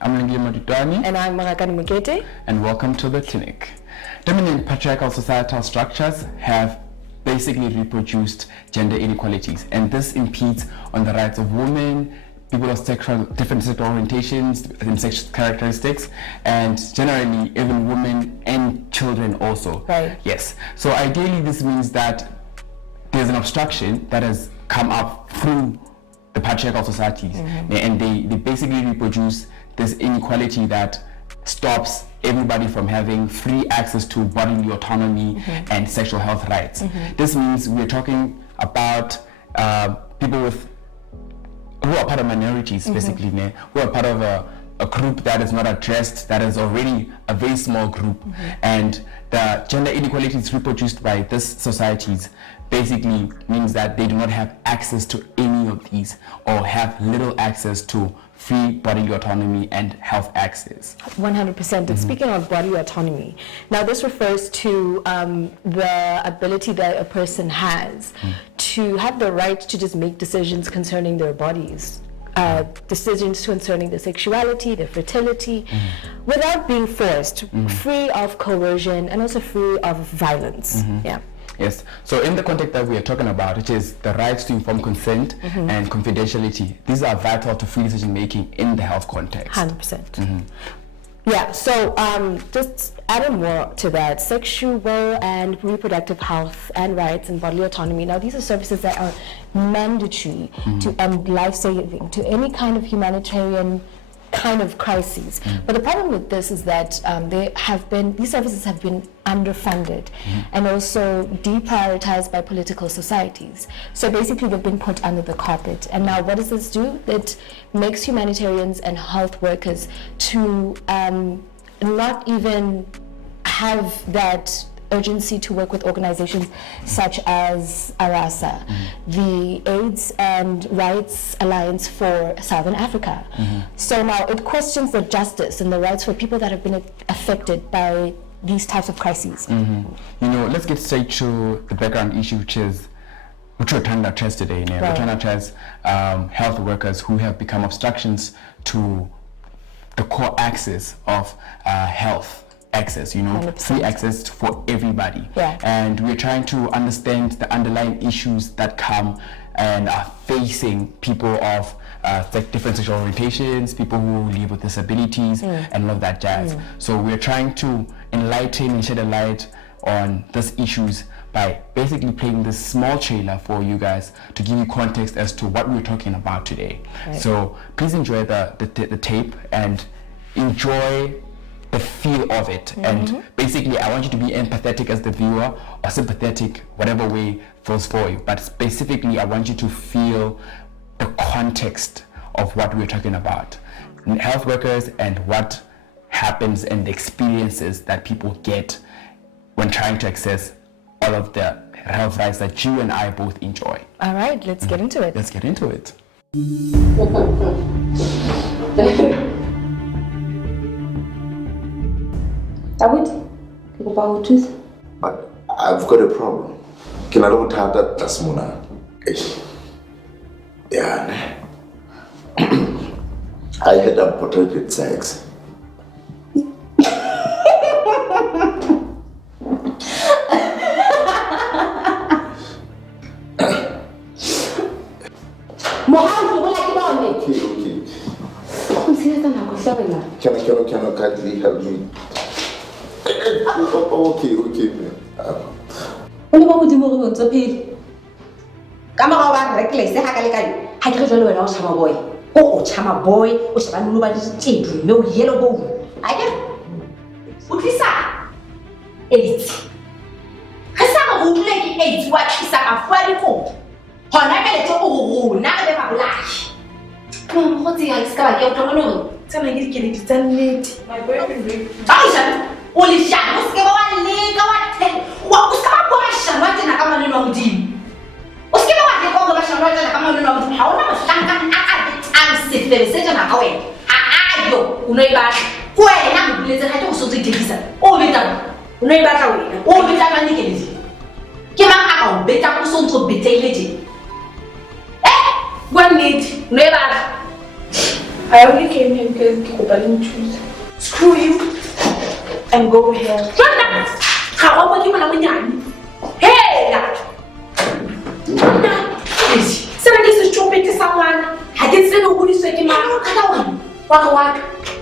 I'm Lungile Matutoane. And I'm Mokete. And welcome to the clinic. Dominant patriarchal societal structures have basically reproduced gender inequalities, and this impedes on the rights of women, people of different sexual orientations and sexual characteristics, and generally even women and children also. Right. Yes. So ideally this means that there's an obstruction that has come up through the patriarchal societies, and they basically reproduce this inequality that stops everybody from having free access to bodily autonomy and sexual health rights. This means we're talking about people who are part of minorities, basically, who are part of a group that is not addressed, that is already a very small group. And the gender inequalities reproduced by these societies basically means that they do not have access to any of these, or have little access to free bodily autonomy and health access. 100%. And speaking of bodily autonomy, now this refers to the ability that a person has to have the right to just make decisions concerning their bodies. Decisions concerning their sexuality, their fertility, without being forced, free of coercion, and also free of violence. Yeah. Yes. So in the context that we are talking about, which is the rights to informed consent and confidentiality, these are vital to free decision making in the health context. 100%. Yeah, so just adding more to that, sexual and reproductive health and rights and bodily autonomy. Now, these are services that are mandatory to life-saving, to any kind of humanitarian kind of crises. But the problem with this is that these services have been underfunded and also deprioritized by political societies. So basically they've been put under the carpet. And now what does this do? It makes humanitarians and health workers to not even have that urgency to work with organizations such as ARASA, the AIDS and Rights Alliance for Southern Africa. So now it questions the justice and the rights for people that have been affected by these types of crises. You know, let's get straight to the background issue, which we're trying to address today. We're trying to address health workers who have become obstructions to the core access of health access, 100%. Free access for everybody. And we're trying to understand the underlying issues that come and are facing people of different sexual orientations, people who live with disabilities, and all of that jazz. So we're trying to enlighten and shed a light on these issues by basically playing this small trailer for you guys to give you context as to what we're talking about today. So please enjoy the tape and enjoy the feel of it, and basically I want you to be empathetic as the viewer, or sympathetic, whatever way feels for you, but specifically I want you to feel the context of what we're talking about, health workers, and what happens and the experiences that people get when trying to access all of the health rights that you and I both enjoy. All right, let's get into it. Let's get into it. But I've got a problem. Can I don't have that Tasmuna? Yeah. I had a portrait sex. Can I kindly help me? Okay. What about the movement to pay? Come on, reckless. I can't tell you about Chama boy. Oh, Chama boy, or shall nobody's children, no yellow bow. I get what is that? AIDS. Cassava would like AIDS, what is a fire cold. Honor, now they have lash. Come on, what's the ice car? You're coming on. Tell me, it's a late. My boyfriend. Only shadows give one leg, what was coming up? What in a common long team? What's going on? The congregation right in a common long how much I'm sick, there is such an away. I go, Unaiba, who I am, blizzard had also to give it. Oh, better. Unaiba, oh, better than Nicky. Give out, better also to be taken. Eh? 1 minute, never. I only came here because you couldn't choose. Screw you and go ahead. How about you when I'm Hey! This is stupid to someone. I didn't say no good is taking my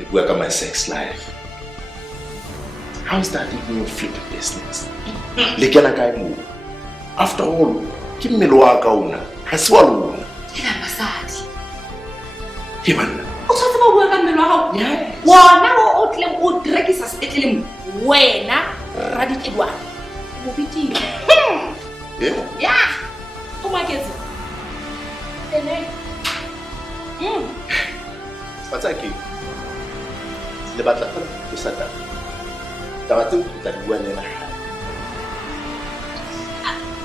You work on my sex life. How's that even your flip business? Legana kai mo. After all, give me loa kauna. Haswalu. Ina basadi. Himan. O tshwantse ba bua ka mmele wa gago. Wona o tleng o direkisa sepetleleng wena ra ditedwana. Mo bitile. Yeah. O maketse. What's that? Le batla fela go sata. Taba tse o tla di bua le nna.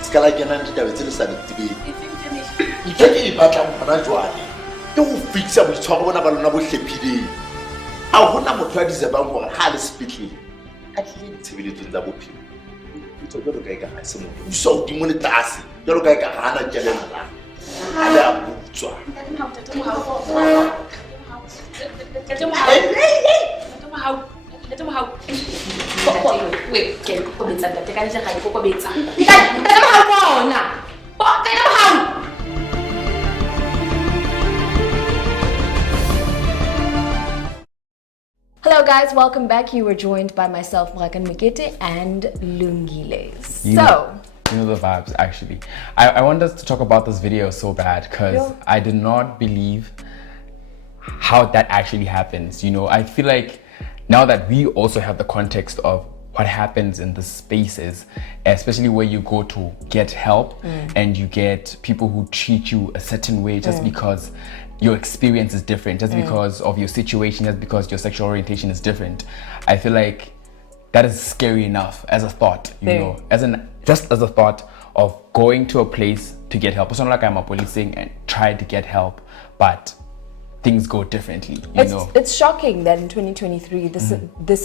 Skala ke nang ditaba tse le sa di tsebeng. Ke ke batla mona jwale. Ke go fixa boitshwaro bona ba lona bo hlephileng. A hona motho a dizebang gore ha le sepetlele. A tlile ditshebeletsong tsa bophelo. Itse go ka ka ha se mo. O so di mone tlase. Jalo ka ka hana kelena la. Ale a butswa. Hello guys, welcome back. You were joined by myself, Morakame, Mokete, and Lungile. You know the vibes, actually. I want us to talk about this video so bad because I did not believe how that actually happens. You know, I feel like now that we also have the context of what happens in the spaces, especially where you go to get help and you get people who treat you a certain way just because your experience is different, just because of your situation, just because your sexual orientation is different. I feel like that is scary enough as a thought, you know, just as a thought of going to a place to get help. It's not like I'm a policing and try to get help, but things go differently, you know. It's shocking that in 2023, this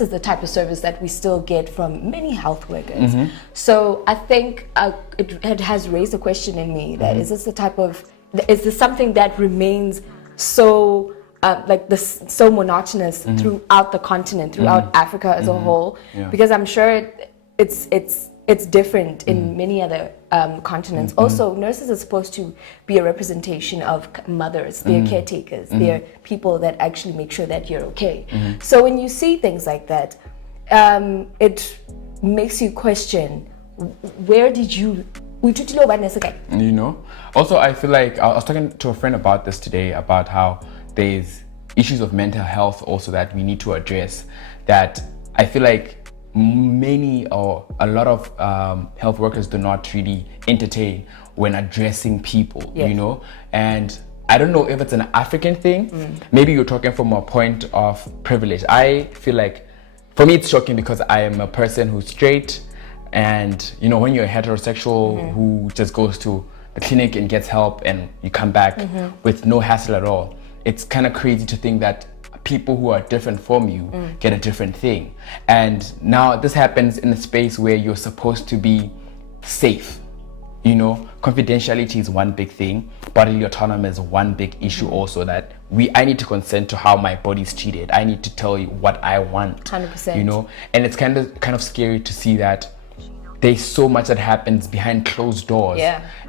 is the type of service that we still get from many health workers. So I think it has raised a question in me that is this something that remains so so monotonous throughout the continent, throughout Africa as a whole? Because I'm sure it's different in many other continents. Also, nurses are supposed to be a representation of mothers. They're caretakers. They're people that actually make sure that you're okay. So when you see things like that, it makes you question, where did you know? Also, I feel like I was talking to a friend about this today, about how there's issues of mental health also that we need to address, that I feel like many or a lot of health workers do not really entertain when addressing people, you know? And I don't know if it's an African thing. Maybe you're talking from a point of privilege. I feel like, for me, it's shocking because I am a person who's straight, and you know, when you're heterosexual who just goes to the clinic and gets help and you come back with no hassle at all, it's kind of crazy to think that people who are different from you get a different thing. And now this happens in a space where you're supposed to be safe. You know, confidentiality is one big thing. Bodily autonomy is one big issue also, that I need to consent to how my body's treated. I need to tell you what I want. 100%. You know, and it's kind of scary to see that there's so much that happens behind closed doors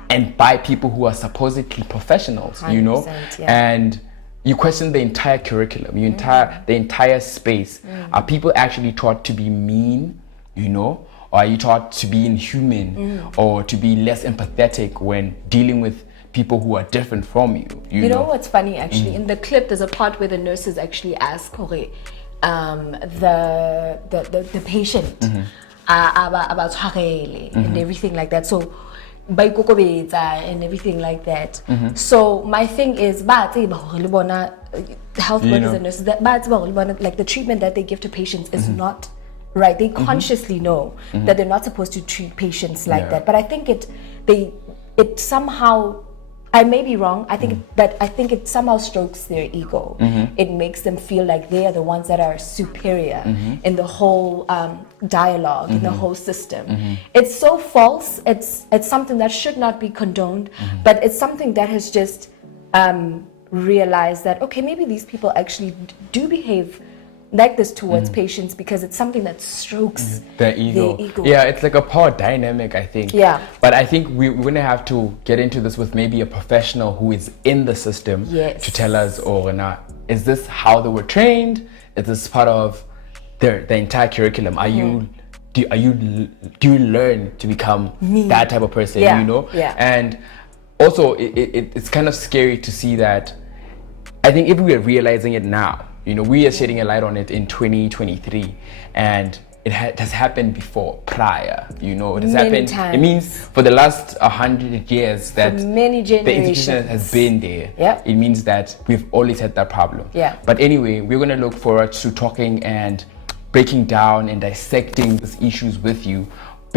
and by people who are supposedly professionals, you know, and you question the entire curriculum, the entire space. Are people actually taught to be mean, you know, or are you taught to be inhuman or to be less empathetic when dealing with people who are different from you? You know what's funny actually? In the clip, there's a part where the nurses actually ask the patient about tshwarele and everything like that. So by and everything like that. So my thing is, health workers and nurses, like the treatment that they give to patients is not right. They consciously know that they're not supposed to treat patients like that. But I think it somehow, I may be wrong, I think it somehow strokes their ego. It makes them feel like they are the ones that are superior in the whole dialogue, in the whole system. It's so false. It's something that should not be condoned, but it's something that has just realize that, okay, maybe these people actually do behave like this towards patients because it's something that strokes their ego. Yeah, it's like a power dynamic, I think. Yeah. But I think we're going to have to get into this with maybe a professional who is in the system to tell us, or not, is this how they were trained? Is this part of the entire curriculum? Are you do you learn to become that type of person? Yeah. You know? Yeah. And also, it's kind of scary to see that. I think if we are realizing it now, you know, we are shedding a light on it in 2023, and it has happened before, prior, you know, it has Many happened. times. It means for the last 100 years that many the institution generations has been there. Yep. It means that we've always had that problem. Yeah. But anyway, we're going to look forward to talking and breaking down and dissecting these issues with you,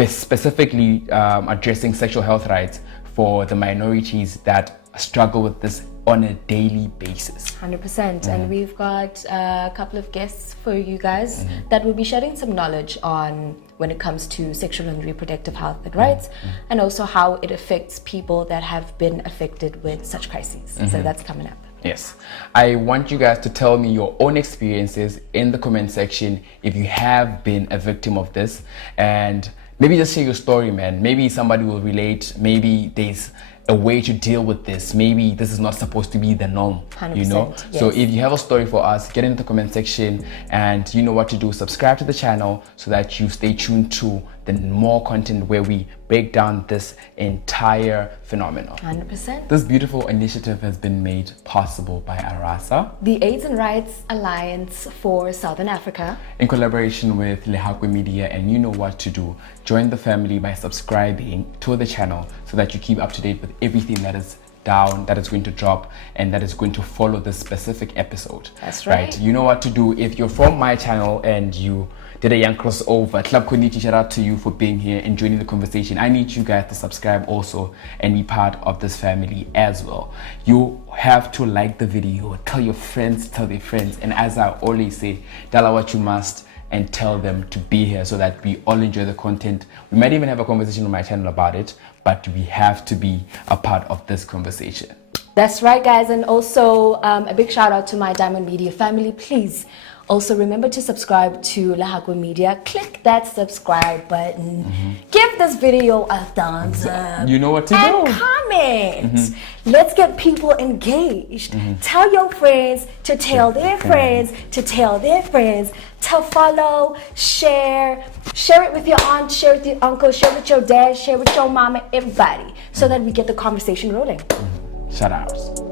specifically addressing sexual health rights for the minorities that struggle with this on a daily basis. 100%. And we've got a couple of guests for you guys that will be shedding some knowledge on when it comes to sexual and reproductive health and rights, and also how it affects people that have been affected with such crises. So that's coming up. Yes. I want you guys to tell me your own experiences in the comment section if you have been a victim of this, and maybe just share your story, man. Maybe somebody will relate. Maybe there's a way to deal with this. Maybe this is not supposed to be the norm, you know? 100%, So yes. if you have a story for us, get in the comment section, and you know what to do. Subscribe to the channel so that you stay tuned to the more content where we break down this entire phenomenon. 100%. This beautiful initiative has been made possible by ARASA The AIDS and Rights Alliance for Southern Africa, in collaboration with Lehakoe Media, and you know what to do. Join the family by subscribing to the channel so that you keep up to date with everything that is down, that is going to drop, and that is going to follow this specific episode. That's right. You know what to do. If you're from my channel and you did a young crossover, Club Konichi, shout out to you for being here and joining the conversation. I need you guys to subscribe also and be part of this family as well. You have to like the video, tell your friends, tell their friends, and as I always say, tell what you must and tell them to be here so that we all enjoy the content. We might even have a conversation on my channel about it, but we have to be a part of this conversation. That's right, guys. And also a big shout out to my Diamond Media family. Please also remember to subscribe to Lehakoe Media. Click that subscribe button. Give this video a thumbs up. You know what to and do. comment. Let's get people engaged. Tell your friends to tell their friends to tell their friends to follow, share it with your aunt, share it with your uncle, share it with your dad, share it with your mama, everybody, so that we get the conversation rolling. Shout outs.